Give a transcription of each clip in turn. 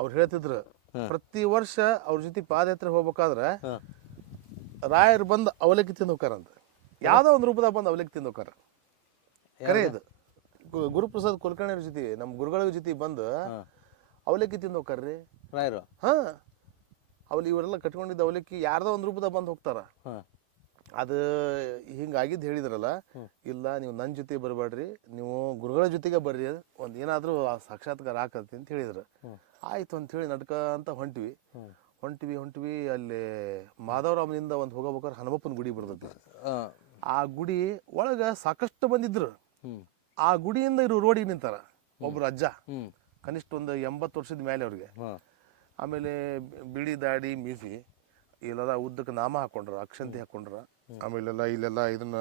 ಅವ್ರು ಹೇಳ್ತಿದ್ರು ಪ್ರತಿ ವರ್ಷ ಅವ್ರ ಜೊತೆ ಪಾದಯಾತ್ರೆ ಹೋಗ್ಬೇಕಾದ್ರೆ. ರಾಯರು ಬಂದು ಅವಲಕ್ಕಿ ತಿಂದು ಹೋಗ್ತಾರಂತ ಯಾವ್ದೋ ಒಂದು ರೂಪದಾಗ ಬಂದು ಅವಲಕ್ಕಿ ತಿಂದು ಹೋಗ್ತಾರ. ಕರೆ ಇದು. ಗು- ಗುರುಪ್ರಸಾದ್ ಕುಲಕರ್ಣಿ ಅವ್ರ ಜೊತೆ ನಮ್ಮ ಗುರುಗಳ ಜೊತೆ ಬಂದು ಅವಲಕ್ಕಿ ತಿಂದು ಹೋಗ್ತಾರ್ರಿ ರಾಯರು? ಹಾ. ಅವ್ಲಿ ಇವರೆಲ್ಲ ಕಟ್ಕೊಂಡಿದ್ದ ಅವಲಕ್ಕಿ ಯಾರ್ದೋ ಒಂದು ರೂಪದಾಗ ಬಂದು ಹೋಗ್ತಾರ. ಅದು ಹಿಂಗಾಗಿದ್ದು ಹೇಳಿದ್ರಲ್ಲ ಇಲ್ಲ ನೀವು ನನ್ನ ಜೊತೆ ಬರಬೇಡ್ರಿ ನೀವು ಗುರುಗಳ ಜೊತೆಗೆ ಬರ್ರಿ ಒಂದು ಏನಾದರೂ ಸಾಕ್ಷಾತ್ಕಾರ ಹಾಕತ್ತಿ ಅಂತ ಹೇಳಿದ್ರು. ಆಯ್ತು ಅಂತ ಹೇಳಿ ನಡ್ಕ ಅಂತ ಹೊಂಟ್ವಿ. ಹೊಂಟಿವಿ ಹೊಂಟ್ವಿ ಅಲ್ಲಿ ಮಾಧವರಾಮನಿಂದ ಒಂದು ಹೋಗಬೇಕಾದ್ರೆ ಹನುಮಪ್ಪನ ಗುಡಿ ಬರ್ತೈತಿ. ಆ, ಆ ಗುಡಿ ಒಳಗೆ ಸಾಕಷ್ಟು ಬಂದಿದ್ರು ಆ ಗುಡಿಯಿಂದ ಇವರು ರೋಡಿಗೆ ನಿಂತಾರ ಒಬ್ರು ಅಜ್ಜ. ಕನಿಷ್ಠ ಒಂದು ಎಂಬತ್ತು ವರ್ಷದ ಮೇಲೆ ಅವ್ರಿಗೆ. ಆಮೇಲೆ ಬಿಳಿ ದಾಡಿ ಮೀಸಿ. ಇಲ್ಲೆಲ್ಲ ಉದ್ದಕ್ಕೆ ನಾಮ ಹಾಕೊಂಡ್ರ ಅಕ್ಷಂತಿ ಹಾಕೊಂಡ್ರ ಆಮೇಲೆಲ್ಲ ಇಲ್ಲೆಲ್ಲ ಇದನ್ನ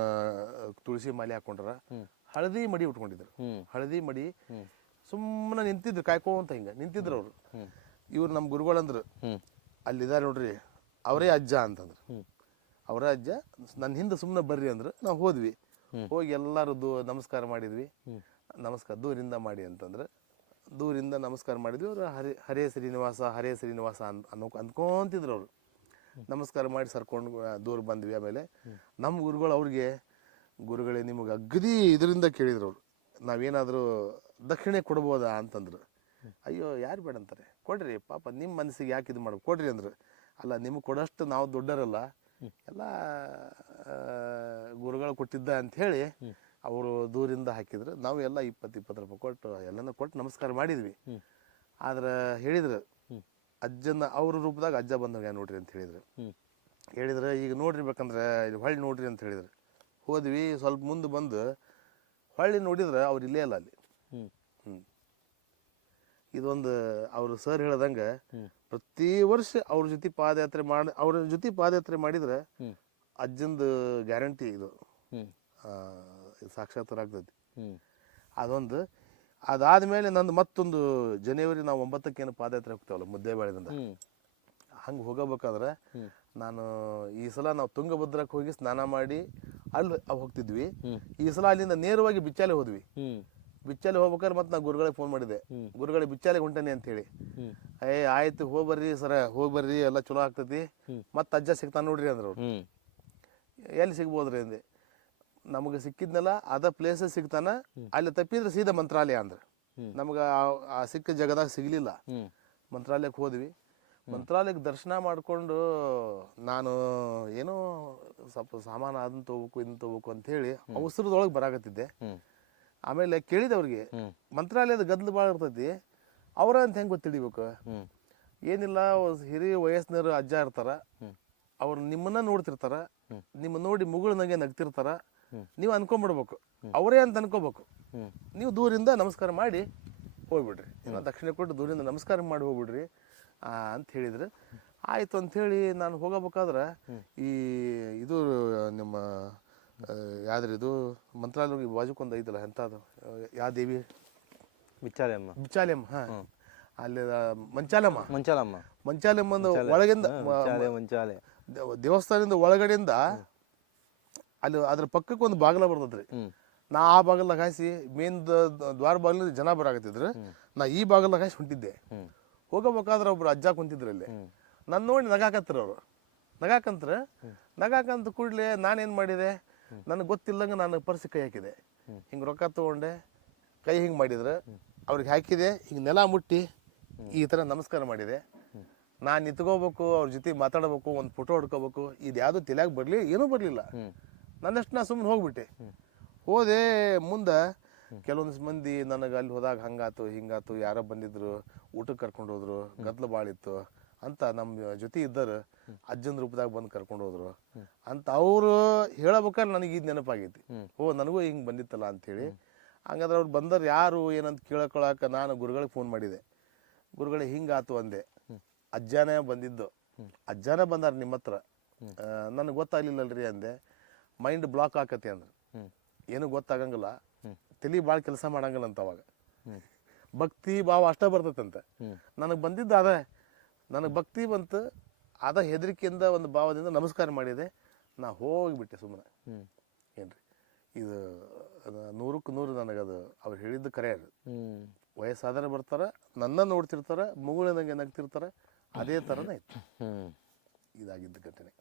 ತುಳಸಿ ಮಾಲೆ ಹಾಕೊಂಡ್ರ ಹಳದಿ ಮಡಿ ಉಟ್ಕೊಂಡಿದ್ರು. ಹಳದಿ ಮಡಿ ಸುಮ್ಮನೆ ನಿಂತಿದ್ರು ಕಾಯ್ಕೋಂತ ಹಿಂಗ. ನಿಂತಿದ್ರು ಅವ್ರು. ಇವ್ರು ನಮ್ಮ ಗುರುಗಳಂದ್ರು ಅಲ್ಲಿದ್ದಾರೆ ನೋಡ್ರಿ ಅವರೇ ಅಜ್ಜ ಅಂತಂದ್ರು. ಅವರ ಅವರೇ ಅಜ್ಜ ನನ್ನ ಹಿಂದೆ ಸುಮ್ಮನೆ ಬರ್ರಿ ಅಂದ್ರೆ ನಾವು ಹೋದ್ವಿ. ಹೋಗಿ ಎಲ್ಲರೂ ದೂ ನಮಸ್ಕಾರ ಮಾಡಿದ್ವಿ. ನಮಸ್ಕಾರ ದೂರಿಂದ ಮಾಡಿ ಅಂತಂದ್ರೆ. ದೂರಿಂದ ನಮಸ್ಕಾರ ಮಾಡಿದ್ವಿ ಅವ್ರು ಹರಿ ಹರೇ ಶ್ರೀನಿವಾಸ ಹರೇ ಶ್ರೀನಿವಾಸ ಅನ್ ಅನ್ನೋ ಅಂದ್ಕೊಂತಿದ್ರು ಅವರು. ನಮಸ್ಕಾರ ಮಾಡಿ ಸರ್ಕೊಂಡು ದೂರ ಬಂದ್ವಿ ಆಮೇಲೆ. ನಮ್ಮ ಗುರುಗಳು ಅವ್ರಿಗೆ, ಗುರುಗಳೇ ನಿಮಗೆ ಅಗದಿ ಇದರಿಂದ ಕೇಳಿದ್ರು ಅವರು. ನಾವೇನಾದರೂ ದಕ್ಷಿಣೆ ಕೊಡ್ಬೋದಾ ಅಂತಂದ್ರು. ಅಯ್ಯೋ, ಯಾರು ಬೇಡ ಅಂತಾರೆ. ಕೊಡ್ರಿ, ಪಾಪ ನಿಮ್ಮ ಮನಸ್ಸಿಗೆ ಯಾಕೆ ಇದು ಮಾಡೋದು ಕೊಡ್ರಿ ಅಂದ್ರು. ಅಲ್ಲ, ನಿಮ್ಗೆ ಕೊಡೋಷ್ಟು ನಾವು ದೊಡ್ಡರಲ್ಲ. ಎಲ್ಲ ಗುರುಗಳು ಕೊಟ್ಟಿದ್ದ ಅಂತ ಹೇಳಿ ಅವರು ದೂರಿಂದ ಹಾಕಿದ್ರು. ನಾವು ಎಲ್ಲ ಇಪ್ಪತ್ತು ಇಪ್ಪತ್ತು ರೂಪಾಯಿ ಕೊಟ್ಟು ಎಲ್ಲನೂ ಕೊಟ್ಟು ನಮಸ್ಕಾರ ಮಾಡಿದ್ವಿ. ಆದ್ರೆ ಹೇಳಿದ್ರು ಅಜ್ಜನ ಅವ್ರ ರೂಪದಾಗ ಅಜ್ಜ ಬಂದಾಗ ನೋಡ್ರಿ ಅಂತ ಹೇಳಿದ್ರು. ಹೇಳಿದ್ರೆ ಈಗ ನೋಡ್ರಿ ಬೇಕಂದ್ರೆ ಇಲ್ಲಿ ಹೊಳ್ಳಿ ನೋಡ್ರಿ ಅಂತ ಹೇಳಿದ್ರು. ಹೋದ್ವಿ ಸ್ವಲ್ಪ ಮುಂದೆ ಬಂದು ಹೊಳ್ಳಿ ನೋಡಿದ್ರೆ ಅವ್ರು ಇಲ್ಲೇ ಇಲ್ಲ ಅಲ್ಲಿ. ಹ್ಞೂ ಇದೊಂದು ಅವರು ಸರ್ ಹೇಳ್ದಂಗೆ ಪ್ರತಿ ವರ್ಷ ಅವ್ರ ಜೊತೆ ಪಾದಯಾತ್ರೆ ಮಾಡಿ ಅವ್ರ ಜೊತೆ ಪಾದಯಾತ್ರೆ ಮಾಡಿದ್ರೆ ಅಜ್ಜಂದು ಗ್ಯಾರಂಟಿ ಇದು. ಸಾಕ್ಷಾತ್ ಆಗ್ತದೆ ಅದೊಂದು ಅದೊಂದು ಅದಾದ್ಮೇಲೆ ನಂದು ಮತ್ತೊಂದು ಜನವರಿ ನಾವು ಒಂಬತ್ತಕ್ಕೇನು ಪಾದಯಾತ್ರೆ ಹೋಗ್ತೇವಲ್ಲ ಮುದ್ದೇಬೇಳೆದಿಂದ. ಹ್ಮ್. ಹಂಗೆ ಹೋಗಬೇಕಾದ್ರೆ ನಾನು ಈ ಸಲ ನಾವು ತುಂಗಭದ್ರಕ್ಕೆ ಹೋಗಿ ಸ್ನಾನ ಮಾಡಿ ಅಲ್ಲಿ ಹೋಗ್ತಿದ್ವಿ. ಈ ಸಲ ಅಲ್ಲಿಂದ ನೇರವಾಗಿ ಬಿಚ್ಚಾಲೆ ಹೋದ್ವಿ. ಬಿಚ್ಚಾಲೆ ಹೋಗ್ಬೇಕಾದ್ರೆ ಮತ್ತೆ ನಾ ಗುರುಗಳಿಗೆ ಫೋನ್ ಮಾಡಿದೆ. ಗುರುಗಳಿಗೆ ಬಿಚ್ಚಾಲೆ ಹೊಂಟಾನೆ ಅಂತ ಹೇಳಿ ಏ ಆಯ್ತು ಹೋಗ್ಬರ್ರಿ ಸರ ಹೋಗ್ಬರ್ರಿ ಎಲ್ಲ ಚಲೋ ಆಗ್ತೈತಿ. ಮತ್ತೆ ಅಜ್ಜ ಸಿಗ್ತಾನೆ ನೋಡ್ರಿ ಅಂದ್ರು ಎಲ್ಲಿ ಸಿಗ್ಬೋದ್ರಿ ಅಂದೆ. ನಮಗೆ ಸಿಕ್ಕಿದ್ನಲ್ಲ ಅದ ಪ್ಲೇಸ್ ಸಿಗ್ತಾನ ಅಲ್ಲಿ ತಪ್ಪಿದ್ರೆ ಸೀದಾ ಮಂತ್ರಾಲಯ ಅಂದ್ರೆ. ನಮ್ಗೆ ಆ- ಸಿಕ್ಕ ಜಗದಾಗ ಸಿಗ್ಲಿಲ್ಲ. ಮಂತ್ರಾಲಯಕ್ಕೆ ಹೋದ್ವಿ. ಮಂತ್ರಾಲಯಕ್ಕೆ ದರ್ಶನ ಮಾಡಿಕೊಂಡು ನಾನು ಏನೋ ಸ್ವಲ್ಪ ಸಾಮಾನು ಅದನ್ನ ತಗೋಬೇಕು ಇದನ್ನ ತಗೋಬೇಕು ಅಂತ ಹೇಳಿ ಅವಸರದೊಳಗೆ ಬರಾಕತ್ತಿದ್ದೆ. ಆಮೇಲೆ ಕೇಳಿದೆ ಅವ್ರಿಗೆ ಮಂತ್ರಾಲಯದ ಗದ್ಲು ಭಾಳ ಇರ್ತೈತಿ ಅವ್ರ ಅಂತ ಹೆಂಗೆ ಗೊತ್ತಿಡಿಬೇಕು? ಏನಿಲ್ಲ ಹಿರಿಯ ವಯಸ್ಸಿನವರು ಅಜ್ಜ ಇರ್ತಾರ ಅವ್ರು ನಿಮ್ಮನ್ನ ನೋಡ್ತಿರ್ತಾರ ನಿಮ್ಮ ನೋಡಿ ಮುಗುಳ್ನಂಗೆ ನಗ್ತಿರ್ತಾರ ನೀವು ಅನ್ಕೊಂಡ್ಬಿಡ್ಬೇಕು. ಅವರೇ ಅಂತ ಅನ್ಕೋಬೇಕು. ನೀವು ದೂರಿಂದ ನಮಸ್ಕಾರ ಮಾಡಿ ಹೋಗ್ಬಿಡ್ರಿ. ಏನೋ ದಕ್ಷಿಣ ಕೊಟ್ಟು ದೂರಿಂದ ನಮಸ್ಕಾರ ಮಾಡಿ ಹೋಗ್ಬಿಡ್ರಿ ಆ, ಅಂತ ಹೇಳಿದ್ರು. ಆಯ್ತು ಅಂತ ಹೇಳಿ ನಾನು ಹೋಗಬೇಕಾದ್ರೆ ಈ ಇದು ನಿಮ್ಮ ಯಾವ್ದ್ರ ಇದು? ಮಂತ್ರಾಲಯ ಬಾಜುಕೊಂದು ಐತಲ್ಲ ಎಂಥದ್ದು ಯಾವ ದೇವಿ? ಬಿಚ್ಚಾಲೆಮ್ಮ ಬಿಚ್ಚಾಲೆಮ್ಮ ಹಾಂ. ಅಲ್ಲಿ ಮಂಚಾಲಮ್ಮ. ಮಂಚಾಲಮ್ಮ. ಮಂಚಾಲಮ್ಮ ಒಳಗಿಂದ ಮಂಚಾಲೆ ದೇವಸ್ಥಾನದಿಂದ ಒಳಗಡೆಯಿಂದ ಅಲ್ಲಿ ಅದ್ರ ಪಕ್ಕಕ್ಕೆ ಒಂದು ಬಾಗಿಲ ಬರ್ತದ್ರಿ. ನಾ ಆ ಬಾಗಿಲ್ದಾಗ ಹಾಸಿ ಮೇನ್ ದ್ವಾರ ಬಾಗಿಲಿಂದ ಜನ ಬರಾಕತ್ತಿದ್ರು. ನಾ ಈ ಬಾಗಿಲ್ದಾಗ ಹಾಸಿ ಹೊಂಟಿದ್ದೆ. ಹೋಗಬೇಕಾದ್ರೆ ಒಬ್ರು ಅಜ್ಜ ಕುಂತಿದ್ರು ಅಲ್ಲಿ. ನನ್ನ ನೋಡಿ ನಗಾಕತ್ರ ಅವರು. ನಗಾಕಂತ್ರ ನಗಾಕಂತ ಕೂಡಲೇ ನಾನೇನು ಮಾಡಿದೆ? ನನಗೆ ಗೊತ್ತಿಲ್ಲಂಗೆ ನಾನು ಪರ್ಸಿ ಕೈ ಹಾಕಿದೆ. ಹಿಂಗೆ ರೊಕ್ಕ ತಗೊಂಡೆ ಕೈ ಹಿಂಗೆ ಮಾಡಿದ್ರೆ. ಅವ್ರಿಗೆ ಹಾಕಿದೆ ಹಿಂಗೆ ನೆಲ ಮುಟ್ಟಿ ಈ ಥರ ನಮಸ್ಕಾರ ಮಾಡಿದೆ. ನಾನು ನಿಂತ್ಕೋಬೇಕು ಅವ್ರ ಜೊತೆ ಮಾತಾಡಬೇಕು ಒಂದು ಫೋಟೋ ಹೊಡ್ಕೋಬೇಕು. ಇದು ಯಾವುದು ತಲೆಯಾಗ ಬರಲಿ ಏನೂ ಬರಲಿಲ್ಲ. ನನ್ನಷ್ಟು ನಾ ಸುಮ್ಮನೆ ಹೋಗ್ಬಿಟ್ಟೆ. ಹೋದೆ ಮುಂದೆ ಕೆಲವೊಂದು ಮಂದಿ ನನಗೆ ಅಲ್ಲಿ ಹೋದಾಗ ಹಂಗಾತು, ಹಿಂಗಾತು, ಯಾರೋ ಬಂದಿದ್ರು, ಊಟಕ್ಕೆ ಕರ್ಕೊಂಡು ಹೋದ್ರು, ಗದ್ದಲು ಬಾಳಿತ್ತು ಅಂತ ನಮ್ಮ ಜೊತೆ ಇದ್ದರು ಅಜ್ಜನ ರೂಪದಾಗ ಬಂದು ಕರ್ಕೊಂಡು ಹೋದ್ರು ಅಂತ ಅವರು ಹೇಳಬೇಕಾದ್ರೆ ನನಗೆ ಇದು ನೆನಪಾಗೈತಿ. ಓ, ನನಗೂ ಹಿಂಗೆ ಬಂದಿತ್ತಲ್ಲ ಅಂತೇಳಿ ಹಂಗಾದ್ರೆ ಅವ್ರು ಬಂದರು ಯಾರು, ಏನಂತ ಕೇಳ್ಕೊಳಕ್ಕೆ ನಾನು ಗುರುಗಳಿಗೆ ಫೋನ್ ಮಾಡಿದೆ. ಗುರುಗಳೇ, ಹಿಂಗಾತು ಅಂದೆ. ಅಜ್ಜನೇ ಬಂದಿದ್ದು. ಅಜ್ಜನೇ ಬಂದಾರ ನಿಮ್ಮ ಹತ್ರ. ನನಗೆ ಗೊತ್ತಾಗ್ಲಿಲ್ಲಲ್ರಿ ಅಂದೆ. ಮೈಂಡ್ ಬ್ಲಾಕ್ ಆಕತಿ ಅಂದ್ರೆ. ಏನು ಗೊತ್ತಾಗಂಗಿಲ್ಲ. ತಲೆ ಭಾಳ ಕೆಲಸ ಮಾಡಂಗಿಲ್ಲ ಅಂತ ಅವಾಗ. ಭಕ್ತಿ ಭಾವ ಅಷ್ಟೇ ಬರ್ತೈತಂತೆ. ನನಗೆ ಬಂದಿದ್ದ ಅದ. ನನಗೆ ಭಕ್ತಿ ಬಂತು. ಅದ ಹೆದರಿಕೆಯಿಂದ ಒಂದು ಭಾವದಿಂದ ನಮಸ್ಕಾರ ಮಾಡಿದೆ. ನಾ ಹೋಗಿಬಿಟ್ಟೆ ಸುಮ್ಮನೆ ಏನ್ರಿ? ಇದು ನೂರಕ್ಕೆ ನೂರು ನನಗದು ಅವ್ರು ಹೇಳಿದ್ದು ಕರೆ ಅದು. ವಯಸ್ಸಾದರೆ ಬರ್ತಾರೆ ನನ್ನ ನೋಡ್ತಿರ್ತಾರೆ ಮುಗುಳಿನಂಗೆ ನಗ್ತಿರ್ತಾರೆ ಅದೇ ಥರನೇ ಇತ್ತು. ಇದಾಗಿದ್ದ ಘಟನೆ.